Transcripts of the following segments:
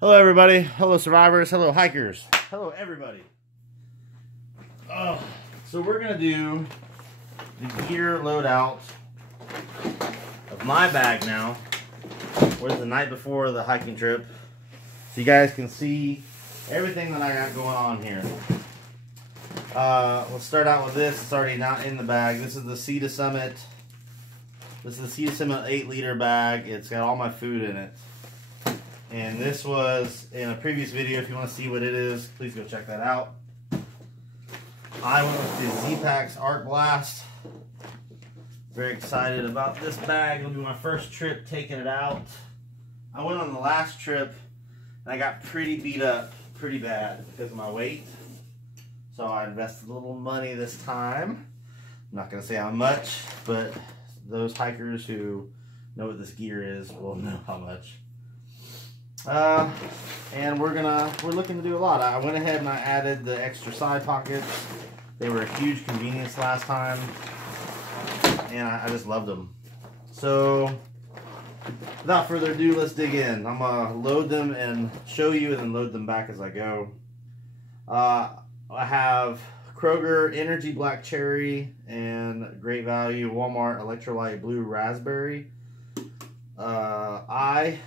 Hello everybody, hello survivors, hello hikers, hello everybody. So we're going to do the gear loadout of my bag now. We're the night before the hiking trip, so you guys can see everything that I got going on here. Let's start out with this. It's already not in the bag. This is the Sea to Summit. This is the Sea to Summit 8-liter bag. It's got all my food in it. And this was in a previous video. If you want to see what it is, please go check that out. I went with the Z-Pak's Art Blast. Very excited about this bag. It'll be my first trip taking it out. I went on the last trip and I got pretty beat up, pretty bad because of my weight. So I invested a little money this time. I'm not going to say how much, but those hikers who know what this gear is will know how much. And we're looking to do a lot. I went ahead and I added the extra side pockets. They were a huge convenience last time, and I just loved them. So without further ado, let's dig in. I'm gonna load them and show you, and then load them back as I go. I have Kroger Energy Black Cherry and Great Value Walmart Electrolyte Blue Raspberry. I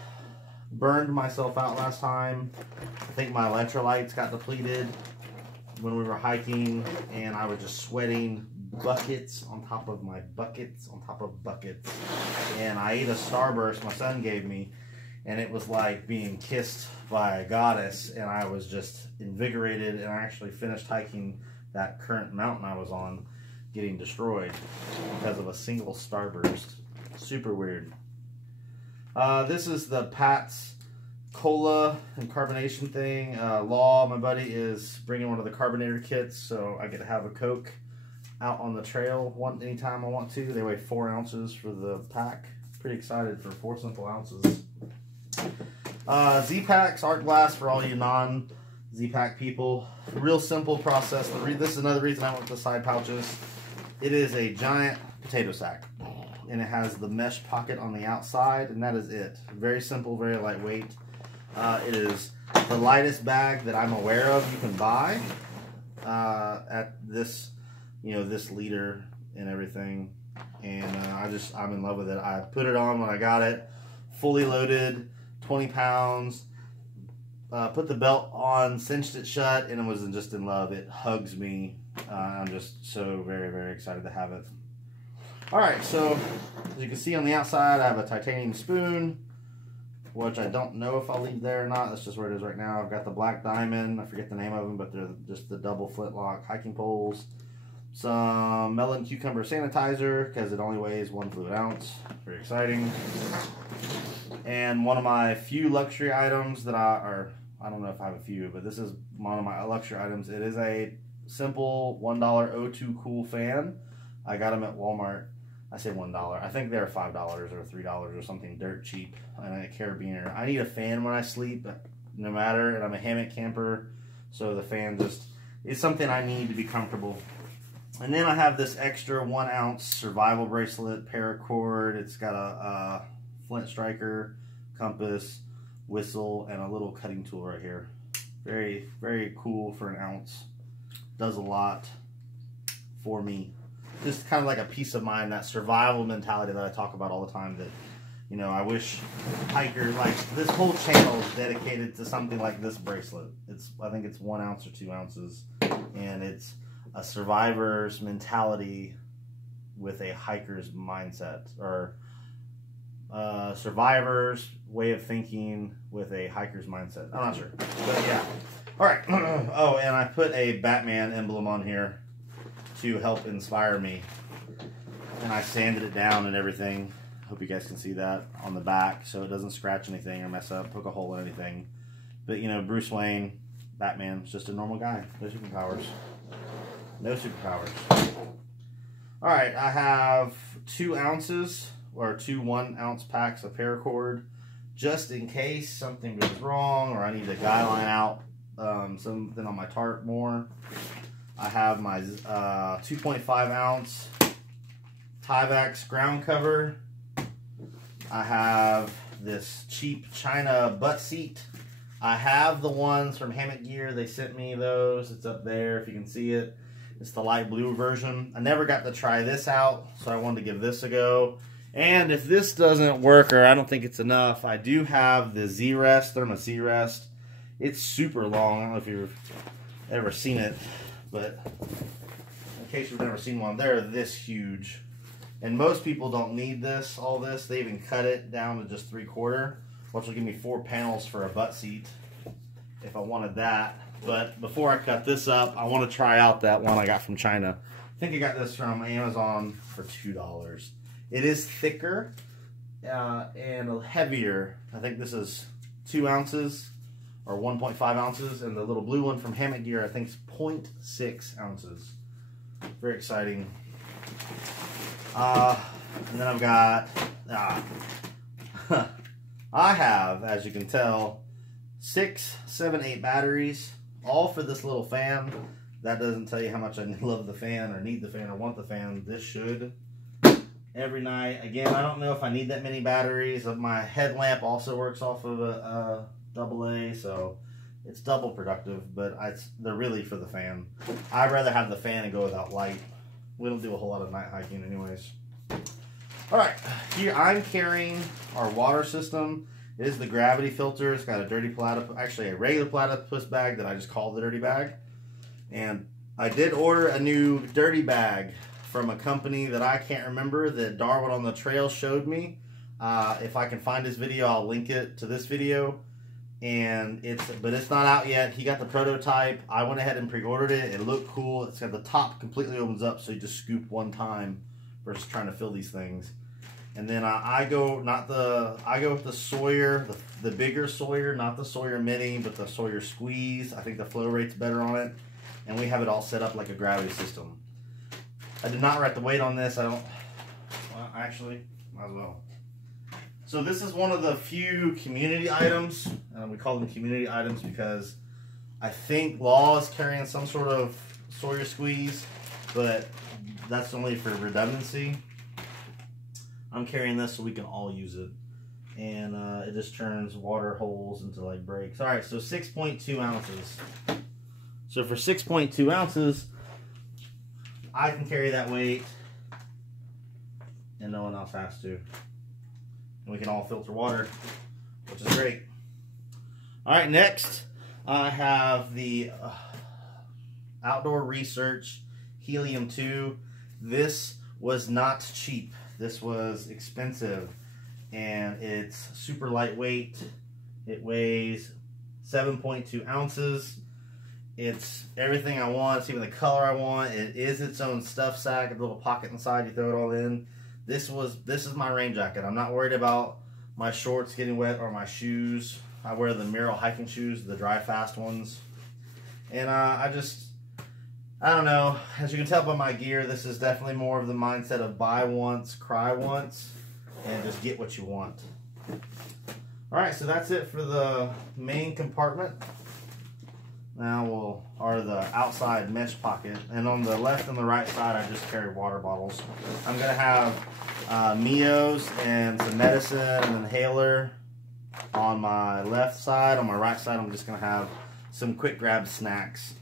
burned myself out last time. I think my electrolytes got depleted when we were hiking, and I was just sweating buckets on top of my buckets on top of buckets. And I ate a Starburst my son gave me, and it was like being kissed by a goddess, and I was just invigorated, and I actually finished hiking that current mountain I was on getting destroyed because of a single Starburst. Super weird. This is the Pat's cola and carbonation thing. Law, my buddy, is bringing one of the carbonator kits, so I get to have a Coke out on the trail anytime I want to. They weigh 4 ounces for the pack. Pretty excited for 4 simple ounces. Z-Pak's Art Blast for all you non-Z-Pak people. Real simple process. This is another reason I went with the side pouches. It is a giant potato sack, and it has the mesh pocket on the outside, and that is it. Very simple, very lightweight. It is the lightest bag that I'm aware of you can buy at this, this liter and everything. And I'm in love with it. I put it on when I got it, fully loaded, 20 pounds. Put the belt on, cinched it shut, and it was just in love. It hugs me. I'm just so very, very excited to have it. Alright, so as you can see on the outside, I have a titanium spoon, which I don't know if I'll leave there or not. That's just where it is right now. I've got the black diamond. I forget the name of them, but they're just the double Flintlock hiking poles. Some melon cucumber sanitizer, because it only weighs 1 fluid ounce. Very exciting. And one of my few luxury items that I don't know if I have a few, but this is one of my luxury items. It is a simple $1 O2 Cool fan. I got them at Walmart. I say $1. I think they're $5 or $3 or something dirt cheap. And a carabiner. I need a fan when I sleep, no matter. And I'm a hammock camper, so the fan just is something I need to be comfortable. And then I have this extra 1 ounce survival bracelet, paracord. It's got a flint striker, compass, whistle, and a little cutting tool right here. Very, very cool for 1 ounce. Does a lot for me. Just kind of like a peace of mind, that survival mentality that I talk about all the time, that, I wish hikers, like, this whole channel is dedicated to something like this bracelet. I think it's 1 ounce or 2 ounces, and it's a survivor's mentality with a hiker's mindset, or survivor's way of thinking with a hiker's mindset. I'm not sure, but yeah. All right. Oh, and I put a Batman emblem on here to help inspire me, and I sanded it down and everything. Hope you guys can see that on the back, so it doesn't scratch anything or mess up, poke a hole in anything. But Bruce Wayne, Batman, is just a normal guy. No superpowers. No superpowers. All right, I have 2 ounces or 2 1 ounce packs of paracord, just in case something goes wrong or I need to guy line out something on my tarp more. I have my 2.5 ounce Tiebacks ground cover. I have this cheap China butt seat I have the ones from Hammock Gear. They sent me those. It's up there if you can see it. It's the light blue version. I never got to try this out, so I wanted to give this a go. And if this doesn't work, or I don't think it's enough, I do have the Z-Rest, Therma Z-Rest. It's super long. I don't know if you've ever seen it, but in case you've never seen one, they're this huge. And most people don't need this, all this. They even cut it down to just 3/4, which will give me 4 panels for a butt seat if I wanted that. But before I cut this up, I want to try out that one I got from China. I think I got this from Amazon for $2. It is thicker and heavier. I think this is 2 ounces or 1.5 ounces. And the little blue one from Hammock Gear, I think is 0.6 ounces. Very exciting. And then I've got, I have, as you can tell, 6, 7, 8 batteries, all for this little fan. That doesn't tell you how much I love the fan or need the fan or want the fan. This should. Every night. Again, I don't know if I need that many batteries. My headlamp also works off of a AA, so it's double productive, but they're really for the fan. I'd rather have the fan and go without light. We don't do a whole lot of night hiking anyways. Alright, here I'm carrying our water system. It is the gravity filter. It's got a dirty platypus, actually a regular platypus bag that I just call the dirty bag. And I did order a new dirty bag from a company that I can't remember that Darwin on the Trail showed me. If I can find his video, I'll link it to this video. But it's not out yet. He got the prototype. I went ahead and pre-ordered it. It looked cool. It's got the top completely opens up, so you just scoop one time versus trying to fill these things. And then I go with the Sawyer, the bigger Sawyer, not the Sawyer Mini, but the Sawyer Squeeze. I think the flow rate's better on it, and we have it all set up like a gravity system. I did not write the weight on this. Well, actually, might as well. So this is one of the few community items. We call them community items because I think Law is carrying some sort of Sawyer Squeeze, but that's only for redundancy. I'm carrying this so we can all use it. And it just turns water holes into like breaks. Alright, so 6.2 ounces. So for 6.2 ounces, I can carry that weight and no one else has to. And we can all filter water, which is great. Alright, next I have the Outdoor Research Helium 2. This was not cheap. This was expensive, and it's super lightweight. It weighs 7.2 ounces. It's everything I want. It's even the color I want. It is its own stuff sack, a little pocket inside. You throw it all in. This is my rain jacket. I'm not worried about my shorts getting wet or my shoes. I wear the Mora hiking shoes, the dry fast ones, and I don't know. As you can tell by my gear, this is definitely more of the mindset of buy once, cry once, and just get what you want. Alright, so that's it for the main compartment. Now the outside mesh pocket. And on the left and the right side, I just carry water bottles. I'm going to have Mios and some medicine and an inhaler on my left side. On my right side, I'm just going to have some quick grab snacks.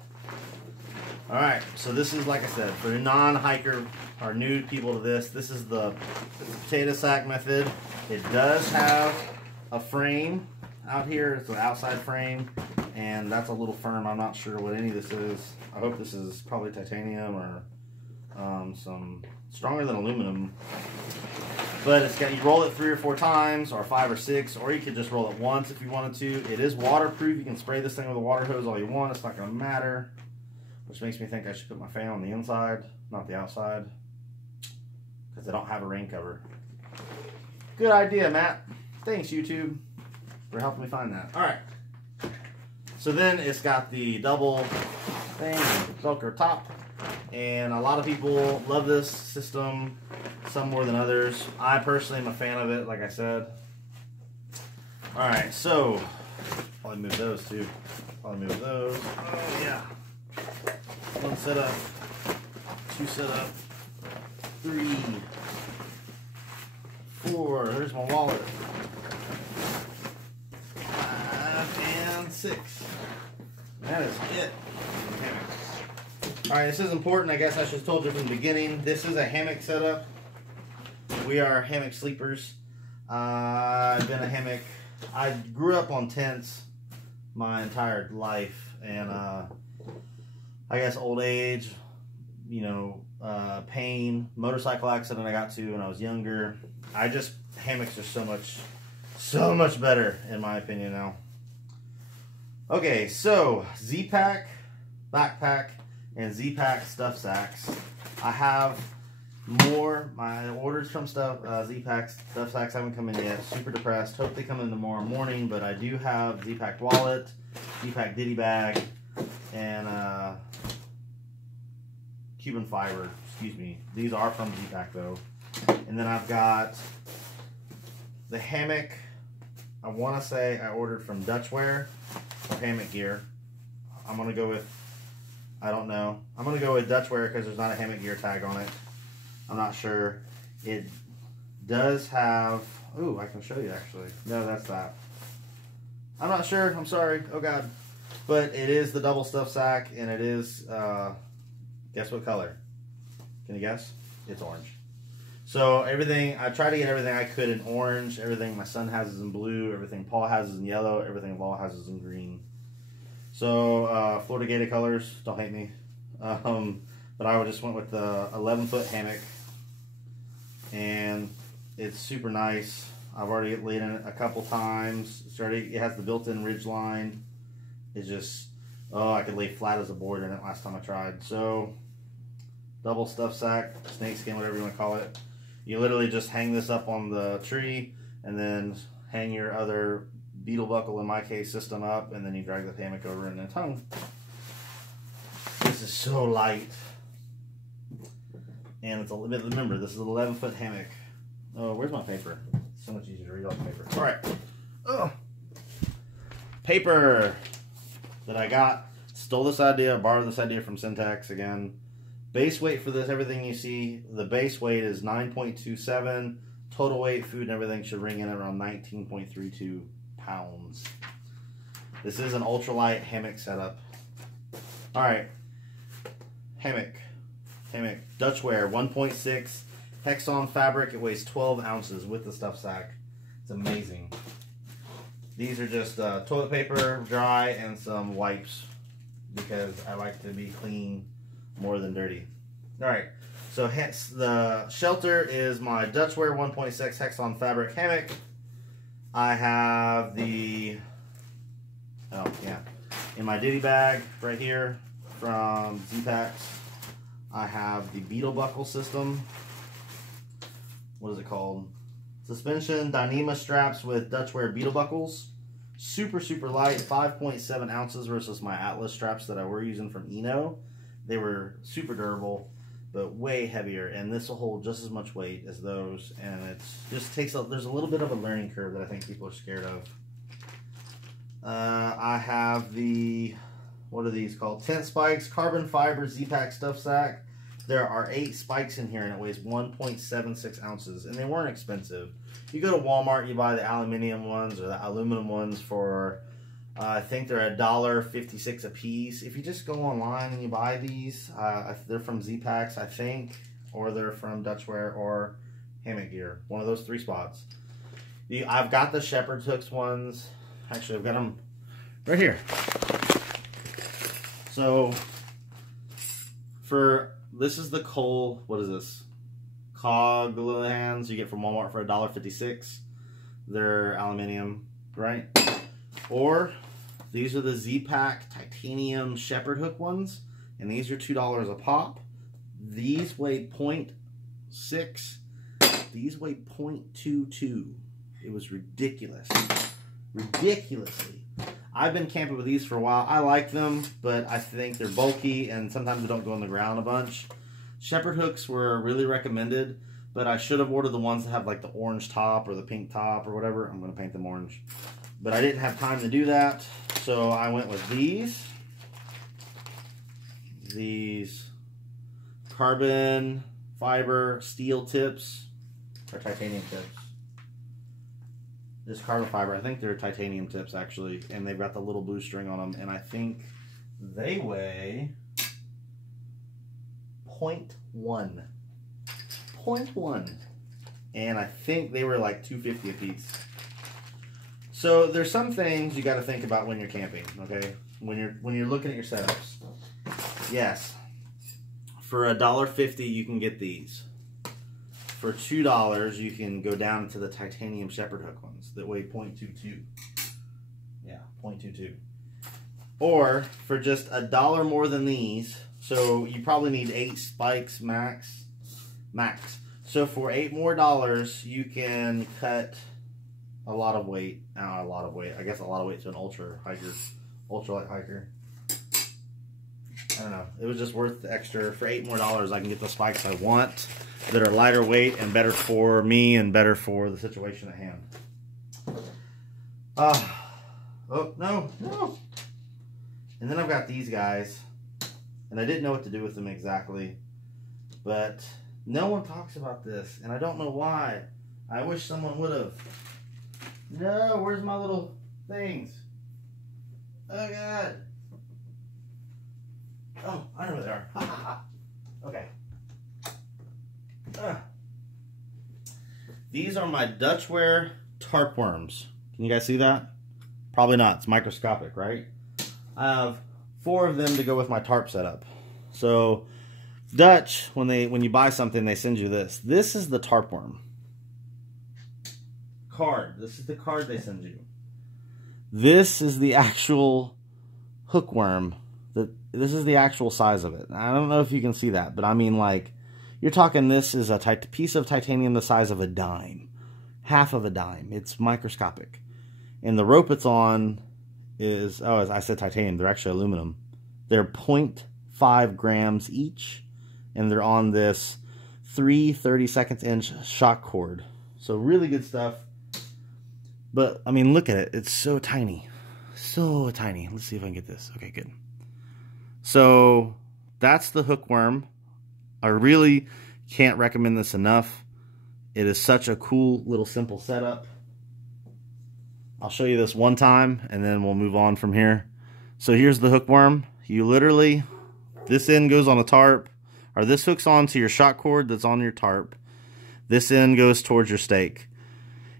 Alright, so this is, like I said, for non-hiker or new people to this is the potato sack method. It does have a frame out here. It's an outside frame, and that's a little firm. I'm not sure what any of this is. I hope this is probably titanium or some stronger than aluminum. But it's got, you roll it 3 or 4 times, or 5 or 6, or you could just roll it once if you wanted to. It is waterproof. You can spray this thing with a water hose all you want. It's not going to matter. Which makes me think I should put my fan on the inside, not the outside, because I don't have a rain cover. Good idea, Matt. Thanks, YouTube, for helping me find that. All right. So then it's got the double thing, Velcro top, and a lot of people love this system, some more than others. I personally am a fan of it, like I said. All right, so probably move those too. Probably move those. Oh yeah. 1 setup, 2 setup, 3, 4. There's my wallet. 5, and 6. That is it. Alright, this is important. I guess I should have told you from the beginning. This is a hammock setup. We are hammock sleepers. I've been a hammock. I grew up on tents my entire life, and I guess old age, you know, pain, motorcycle accident I got to when I was younger. Hammocks are so much better in my opinion now. Okay, so Z-Pak backpack and Z-Pak stuff sacks. I have more. My orders from Z-Pak stuff sacks haven't come in yet. Super depressed. Hope they come in tomorrow morning, but I do have Z-Pak wallet, Z-Pak ditty bag, and Cuban fiber. Excuse me. These are from Z-Pak though. And then I've got the hammock. I want to say I ordered from Dutchware for hammock gear. I'm gonna go with, I don't know. I'm gonna go with Dutchware because there's not a hammock gear tag on it. I'm not sure. It does have, ooh, I can show you actually. No, that's that. I'm not sure. I'm sorry. Oh God. But it is the double stuff sack, and it is, guess what color? Can you guess? It's orange. So everything, I try to get everything I could in orange. Everything my son has is in blue. Everything Paul has is in yellow. Everything Law has is in green. So Florida Gated colors. Don't hate me. But I just went with the 11-foot hammock, and it's super nice. I've already laid in it a couple times. It has the built-in ridge line. It's just, oh, I could lay flat as a board in it last time I tried. So double stuff sack, snake skin, whatever you want to call it. You literally just hang this up on the tree and then hang your other beetle buckle, in my case, system up, and then you drag the hammock over and it's hung. This is so light. And it's remember, this is an 11-foot hammock. Oh, where's my paper? It's so much easier to read off paper. All right. Oh. Paper that I got. Stole this idea, borrowed this idea from Syntax again. Base weight for this, everything you see, the base weight is 9.27. Total weight, food and everything should ring in around 19.32 pounds. This is an ultralight hammock setup. All right. Hammock. Dutchware, 1.6 Hexon fabric. It weighs 12 ounces with the stuff sack. It's amazing. These are just toilet paper, dry, and some wipes because I like to be clean more than dirty. All right, so the shelter is my Dutchware 1.6 Hexon fabric hammock. I have the, oh yeah, in my ditty bag right here from Z-Packs, I have the beetle buckle system. What is it called? Suspension Dyneema straps with Dutchware beetle buckles. Super light, 5.7 ounces versus my Atlas straps that I were using from Eno. They were super durable, but way heavier, and this will hold just as much weight as those, and it just takes there's a little bit of a learning curve that I think people are scared of. I have the, what are these called? Tent spikes, carbon fiber Z-Pak stuff sack. There are 8 spikes in here, and it weighs 1.76 ounces, and they weren't expensive. You go to Walmart, you buy the aluminum ones or the aluminum ones for, I think they're $1.56 a piece. If you just go online and you buy these, they're from Z-Packs, I think, or they're from Dutchware or Hammock Gear. One of those 3 spots. I've got the Shepherd's Hooks ones. Actually, I've got them right here. So, this is the Cole, what is this? Coglans you get from Walmart for $1.56. They're aluminum, right? Or these are the Z-Pak titanium shepherd hook ones, and these are $2 a pop. These weigh 0.6. These weigh 0.22. It was ridiculous. Ridiculously. I've been camping with these for a while. I like them, but I think they're bulky and sometimes they don't go on the ground a bunch. Shepherd hooks were really recommended, but I should have ordered the ones that have like the orange top or the pink top or whatever. I'm going to paint them orange. But I didn't have time to do that, so I went with these. These carbon fiber steel tips, or titanium tips. is carbon fiber. I think they're titanium tips actually, and they've got the little blue string on them, and I think they weigh 0.1. 0.1. And I think they were like $2.50 a piece. So there's some things you got to think about when you're camping, okay? When you're looking at your setups. Yes. For $1.50 you can get these. For $2 you can go down to the titanium shepherd hook ones that weigh 0.22. Yeah, 0.22. Or for just $1 more than these, so you probably need 8 spikes max. So for $8 more, you can cut a lot of weight. Not a lot of weight. I guess a lot of weight to an ultralight hiker. I don't know. It was just worth the extra. For $8 more, I can get the spikes I want that are lighter weight and better for me and better for the situation at hand. Oh, no. And then I've got these guys, and I didn't know what to do with them exactly, but no one talks about this, and I don't know why. I wish someone would have. No, where's my little things? Oh, God. Oh, I know where they are. Okay. These are my Dutchware Tarp Worms. Can you guys see that? Probably not. It's microscopic, right? I have 4 of them to go with my tarp setup. So Dutch, when you buy something, they send you this. This is the Tarp Worm card. This is the card they send you. This is the actual hookworm. This is the actual size of it. I don't know if you can see that, but I mean, like, you're talking, this is a piece of titanium the size of a dime. Half of a dime. It's microscopic. And the rope it's on is, oh, as I said titanium, they're actually aluminum. They're 0.5 grams each, and they're on this 3 32 inch shock cord. So really good stuff. But, I mean, look at it. It's so tiny. So tiny. Let's see if I can get this. Okay, good. So, that's the hookworm. I really can't recommend this enough. It is such a cool little simple setup. I'll show you this one time, and then we'll move on from here. So here's the hookworm. You literally, this end goes on a tarp, or this hooks onto your shock cord that's on your tarp. This end goes towards your stake.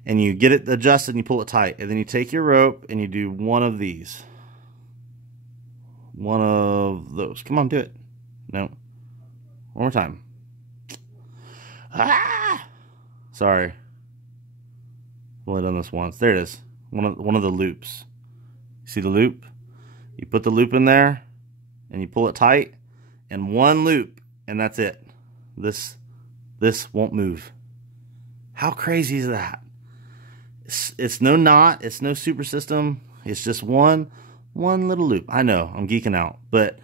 And you get it adjusted and you pull it tight. And then you take your rope and you do one of these. One of those. Come on, do it. No. One more time. Ah! Sorry. I've only done this once. There it is. One of the loops. See the loop? You put the loop in there and you pull it tight, and one loop, and that's it. This won't move. How crazy is that? It's no knot. It's no super system. It's just one little loop. I know I'm geeking out, but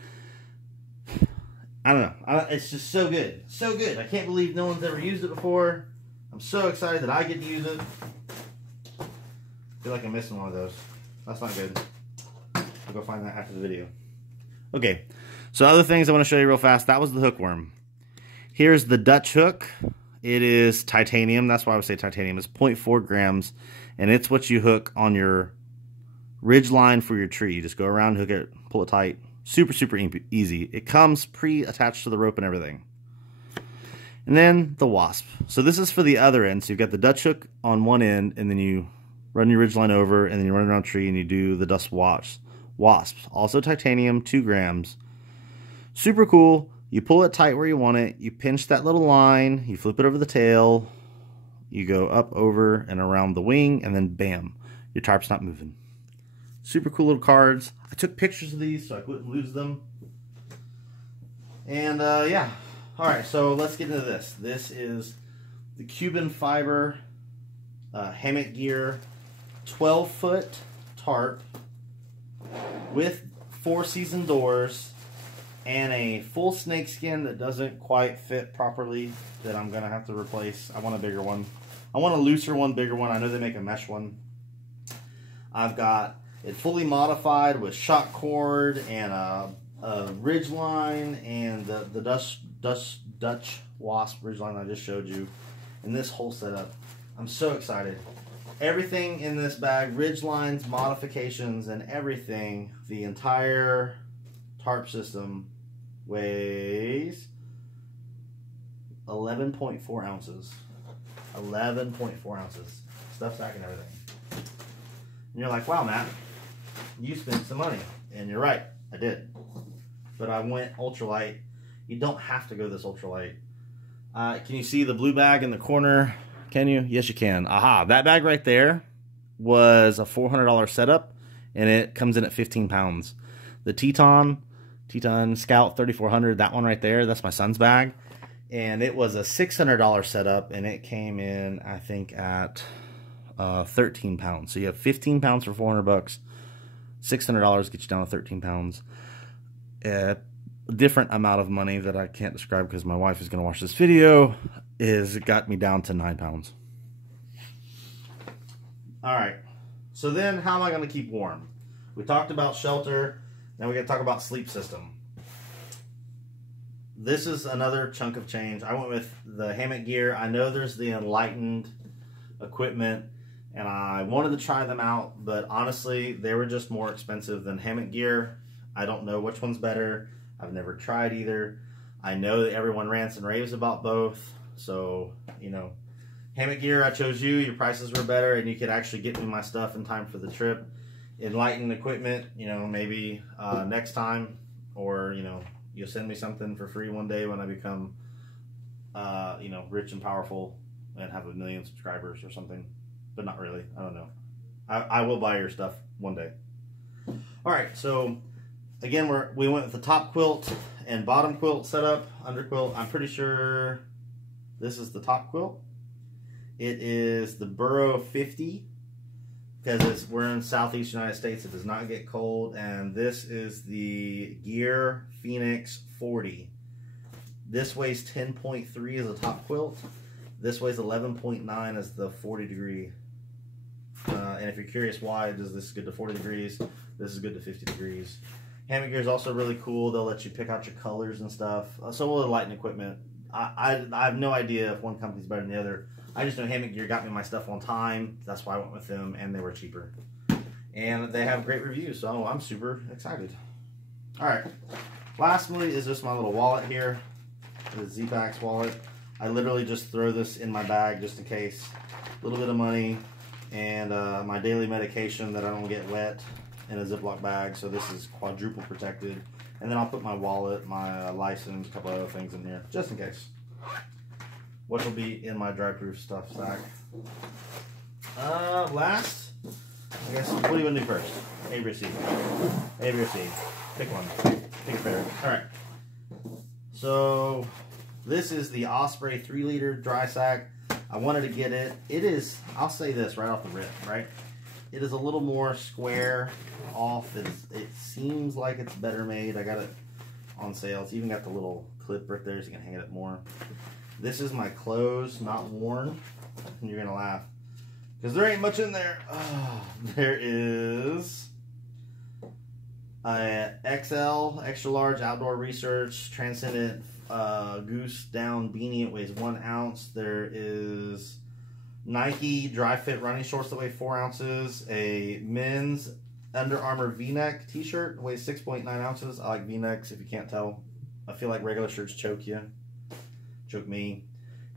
I don't know. It's just so good. So good. I can't believe no one's ever used it before. I'm so excited that I get to use it. I feel like I'm missing one of those. That's not good. I'll go find that after the video. Okay, so other things I want to show you real fast. That was the hookworm. Here's the Dutch hook. It is titanium. That's why I would say titanium. It's 0.4 grams, and it's what you hook on your ridge line for your tree. You just go around, hook it, pull it tight. Super, super easy. It comes pre-attached to the rope and everything. And then the wasp. So this is for the other end. So you've got the Dutch hook on one end, and then you run your ridge line over, and then you run around the tree, and you do the dust wasps. Also titanium, 2 grams. Super cool. You pull it tight where you want it. You pinch that little line. You flip it over the tail. You go up, over, and around the wing, and then bam, your tarp's not moving. Super cool little cards. I took pictures of these so I wouldn't lose them. And yeah. Alright, so let's get into this. This is the Cuban fiber hammock gear 12-foot tarp with 4-season doors and a full snakeskin that doesn't quite fit properly that I'm going to have to replace. I want a bigger one. I want a looser one, bigger one. I know they make a mesh one. I've got it fully modified with shock cord and a ridge line and the Dutch wasp ridge line I just showed you. And this whole setup. I'm so excited. Everything in this bag, ridge lines, modifications, and everything, the entire tarp system weighs 11.4 ounces. 11.4 ounces. Stuff sack and everything. And you're like, wow, Matt, you spent some money. And you're right, I did. But I went ultralight. You don't have to go this ultralight. Can you see the blue bag in the corner? Can you? Yes, you can. Aha, that bag right there was a $400 setup, and it comes in at 15 pounds. The Teton Scout 3400, that one right there, that's my son's bag. And it was a $600 setup, and it came in, I think, at 13 pounds. So you have 15 pounds for 400 bucks. $600 gets you down to 13 pounds. A different amount of money that I can't describe because my wife is going to watch this video is it got me down to 9 pounds. All right. So then how am I going to keep warm? We talked about shelter. Now we got to talk about sleep system. This is another chunk of change. I went with the hammock gear. I know there's the Enlightened equipment, and I wanted to try them out, but honestly, they were just more expensive than hammock gear. I don't know which one's better. I've never tried either. I know that everyone rants and raves about both, so, you know, hammock gear, I chose you. Your prices were better, and you could actually get me my stuff in time for the trip. Enlightened equipment, you know, maybe next time, or, you know, you'll send me something for free one day when I become, you know, rich and powerful and have 1 million subscribers or something. But not really. I don't know. I will buy your stuff one day. All right. So again, we went with the top quilt and bottom quilt setup. Under quilt, I'm pretty sure this is the top quilt. It is the Burrow 50 because we're in Southeast United States. It does not get cold. And this is the Gear Phoenix 40. This weighs 10.3 as a top quilt. This weighs 11.9 as the 40 degree. And if you're curious why does this good to 40 degrees, this is good to 50 degrees. Hammock gear is also really cool. They'll let you pick out your colors and stuff. So will the lighting equipment. I have no idea if one company's better than the other. I just know Hammock Gear got me my stuff on time. That's why I went with them, and they were cheaper. And they have great reviews, so I'm super excited. All right. Lastly is just my little wallet here. The Z-Pak's wallet. I literally just throw this in my bag just in case. A little bit of money and my daily medication that I don't get wet in a Ziploc bag. So this is quadruple protected. And then I'll put my wallet, my license, a couple other things in here just in case. Which will be in my dry-proof stuff sack. Last, I guess, what do you want to do first? A, B, or C? A, B, or C? Pick one. Pick a favorite. Alright. So, this is the Osprey 3-liter dry sack. I wanted to get it. It is, I'll say this right off the rip, right? It is a little more square off. It seems like it's better made. I got it on sale. It's even got the little clip right there so you can hang it up more. This is my clothes, not worn. And you're going to laugh. Because there ain't much in there. Oh, there is a XL, extra large outdoor research, transcendent goose down beanie. It weighs 1 ounce. There is Nike Dri-Fit running shorts that weigh 4 ounces. A men's Under Armour V-neck t-shirt weighs 6.9 ounces. I like V-necks if you can't tell. I feel like regular shirts choke you. Choke me.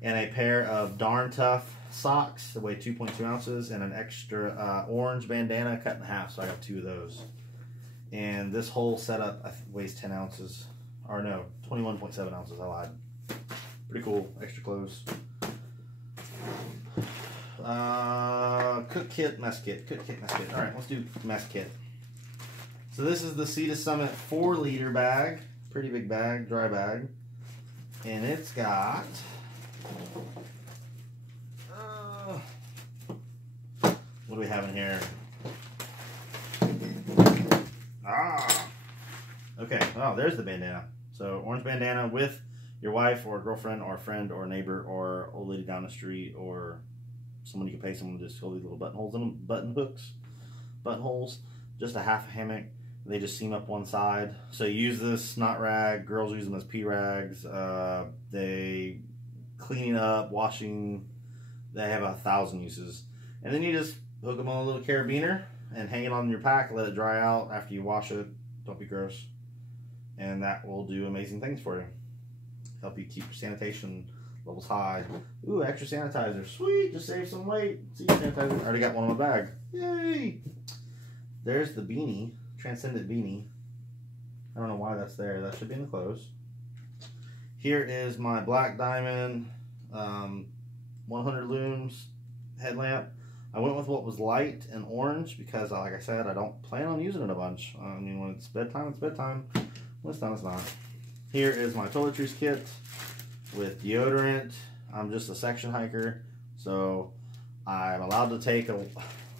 And a pair of Darn Tough socks that weigh 2.2 ounces and an extra orange bandana cut in half. So I got 2 of those. And this whole setup weighs 10 ounces. Or no, 21.7 ounces. I lied. Pretty cool. Extra clothes. Cook kit, mess kit. Cook kit, mess kit. Alright, let's do mess kit. So this is the Sea to Summit 4-liter bag. Pretty big bag, dry bag. And it's got what do we have in here? Okay, oh, there's the bandana. So orange bandana with your wife or girlfriend or friend or neighbor or old lady down the street or someone you can pay someone to just fill these little buttonholes in them, buttonholes, just a half a hammock. They just seam up one side. So you use this snot rag. Girls use them as pee rags. They cleaning up, washing. They have 1,000 uses. And then you just hook them on a little carabiner and hang it on your pack, let it dry out after you wash it. Don't be gross. And that will do amazing things for you. Help you keep your sanitation levels high. Ooh, extra sanitizer. Sweet, just save some weight. See, sanitizer. I already got one in my bag. Yay! There's the beanie, Transcendent beanie. I don't know why that's there. That should be in the clothes. Here is my Black Diamond 100 Looms headlamp. I went with what was light and orange because, like I said, I don't plan on using it a bunch. I mean, when it's bedtime, it's bedtime. When it's not, it's not. Here is my toiletries kit with deodorant. I'm just a section hiker, so I'm allowed to take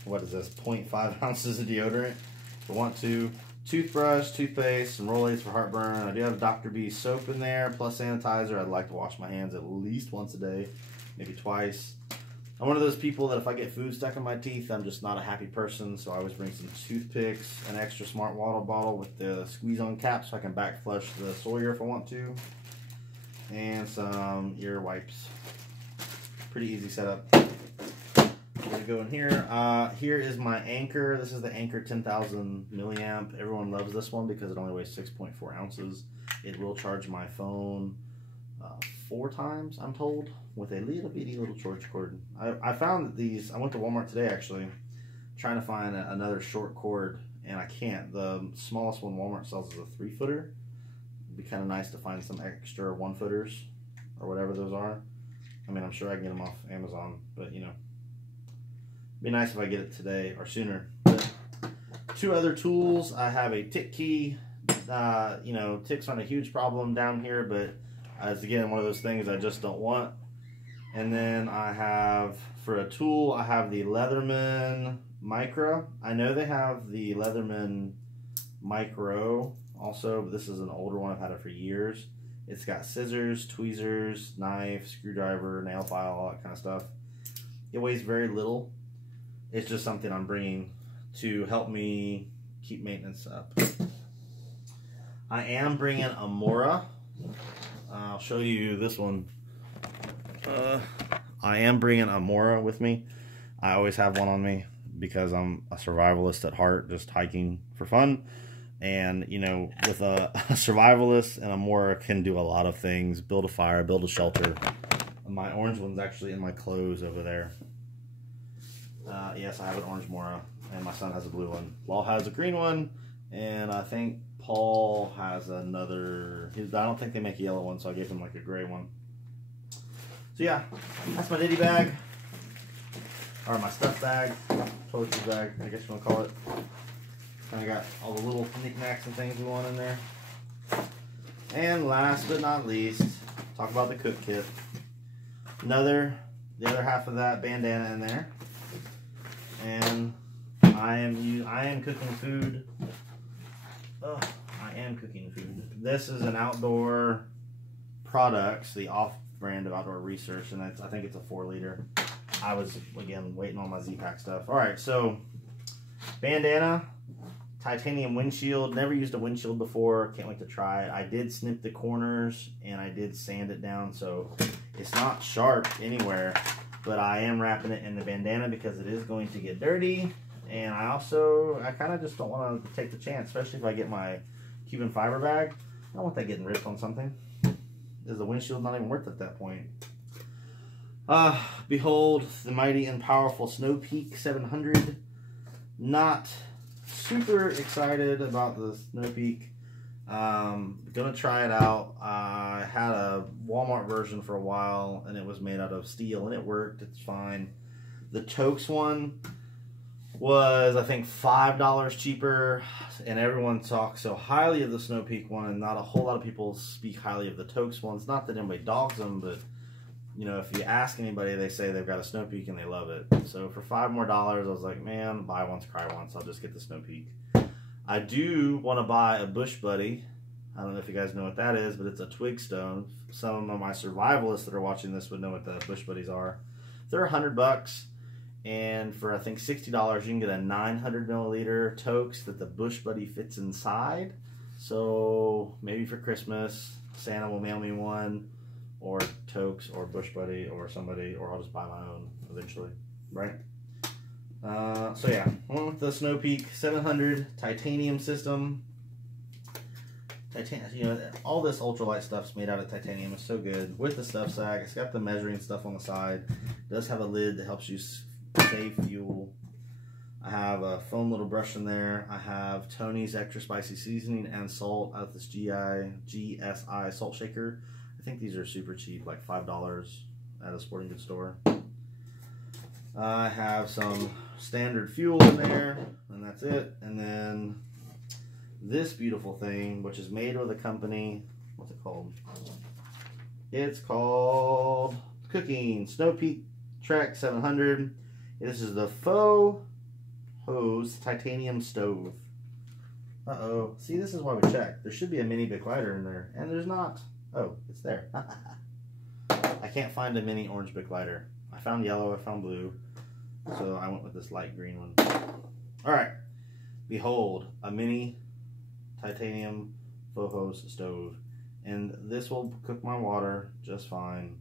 what is this, 0.5 ounces of deodorant if I want to. Toothbrush, toothpaste, some Rolaids for heartburn. I do have Dr. B soap in there, plus sanitizer. I'd like to wash my hands at least once a day, maybe twice. I'm one of those people that if I get food stuck in my teeth, I'm just not a happy person, so I always bring some toothpicks, an extra smart water bottle with the squeeze-on cap so I can back flush the Sawyer if I want to, and some ear wipes. Pretty easy setup. I'm gonna go in here. Here is my Anchor. This is the Anchor 10,000 milliamp. Everyone loves this one because it only weighs 6.4 ounces. It will charge my phone 4 times, I'm told, with a little bitty little charge cord. I found that these, I went to Walmart today actually, trying to find another short cord, and I can't. The smallest one Walmart sells is a 3-footer. It'd be kind of nice to find some extra 1-footers, or whatever those are. I mean, I'm sure I can get them off Amazon, but you know, it'd be nice if I get it today or sooner. But 2 other tools. I have a tick key. You know, ticks aren't a huge problem down here, but it's again one of those things I just don't want. And then I have, for a tool, I have the Leatherman Micro. I know they have the Leatherman Micro also, but this is an older one. I've had it for years. It's got scissors, tweezers, knife, screwdriver, nail file, all that kind of stuff. It weighs very little. It's just something I'm bringing to help me keep maintenance up. I am bringing a Mora. I'll show you this one. I am bringing a Mora with me. I always have one on me because I'm a survivalist at heart, just hiking for fun. And, you know, with a survivalist and a Mora can do a lot of things. Build a fire, build a shelter. My orange one's actually in my clothes over there. Yes, I have an orange Mora, and my son has a blue one. Law has a green one, and I think Paul has another. I don't think they make a yellow one, so I gave him like a gray one. So yeah, that's my ditty bag, or my stuff bag, toiletries bag, I guess you want to call it. Kind of got all the little knickknacks and things we want in there. And last but not least, talk about the cook kit. The other half of that bandana in there. And I am cooking food. Oh, I am cooking food. This is an Outdoor Products, the off-brand of Outdoor Research, and I think it's a 4-liter. I was, again, waiting on my Z-Pak stuff. All right, so bandana, titanium windshield. Never used a windshield before. Can't wait to try it. I did snip the corners, and I did sand it down, so it's not sharp anywhere. But I am wrapping it in the bandana because it is going to get dirty. And I kind of just don't want to take the chance, especially if I get my Cuban fiber bag. I don't want that getting ripped on something. Is the windshield not even worth it at that point? Behold the mighty and powerful Snow Peak 700. Not super excited about the Snow Peak. Gonna try it out. I had a Walmart version for a while and it was made out of steel and it worked. It's fine. The Toaks one was, I think, $5 cheaper, and everyone talks so highly of the Snow Peak one, and not a whole lot of people speak highly of the Toaks ones. Not that anybody dogs them, but you know, if you ask anybody, they say they've got a Snow Peak and they love it. So for $5 more, I was like, man, buy once, cry once. I'll just get the Snow Peak. I do want to buy a Bush Buddy. I don't know if you guys know what that is, but it's a twig stone. Some of my survivalists that are watching this would know what the Bush Buddies are. They're $100, and for I think $60, you can get a 900 milliliter Toaks that the Bush Buddy fits inside. So maybe for Christmas, Santa will mail me one, or Toaks, or Bush Buddy, or somebody, or I'll just buy my own eventually, right? So yeah, I went with the Snow Peak 700 titanium system. You know, all this ultralight stuff's made out of titanium. It's so good. With the stuff sack, it's got the measuring stuff on the side. It does have a lid that helps you save fuel. I have a foam little brush in there. I have Tony's extra spicy seasoning and salt out of this GSI salt shaker. I think these are super cheap, like $5 at a sporting goods store. I have some standard fuel in there, and that's it. And then this beautiful thing, which is made with a company, what's it called? It's called Cooking Snow Peak Trek 700. This is the Faux Hose Titanium Stove. Uh-oh. See, this is why we checked. There should be a mini Bic lighter in there, and there's not. Oh, it's there. I can't find a mini orange Bic lighter. I found yellow, I found blue, so I went with this light green one. Alright. Behold, a mini titanium faux hose stove. And this will cook my water just fine.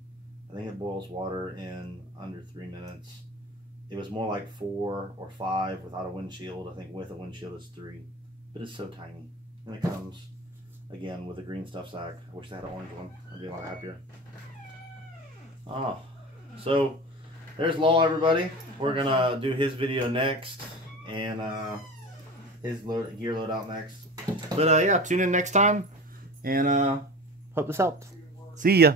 I think it boils water in under 3 minutes. It was more like 4 or 5 without a windshield. I think with a windshield it's 3. But it's so tiny. And it comes, again, with a green stuff sack. I wish they had an orange one. I'd be a lot happier. Oh, so there's Law, everybody. We're going to do his video next. And his gear loadout next. But yeah, tune in next time. And hope this helped. See ya.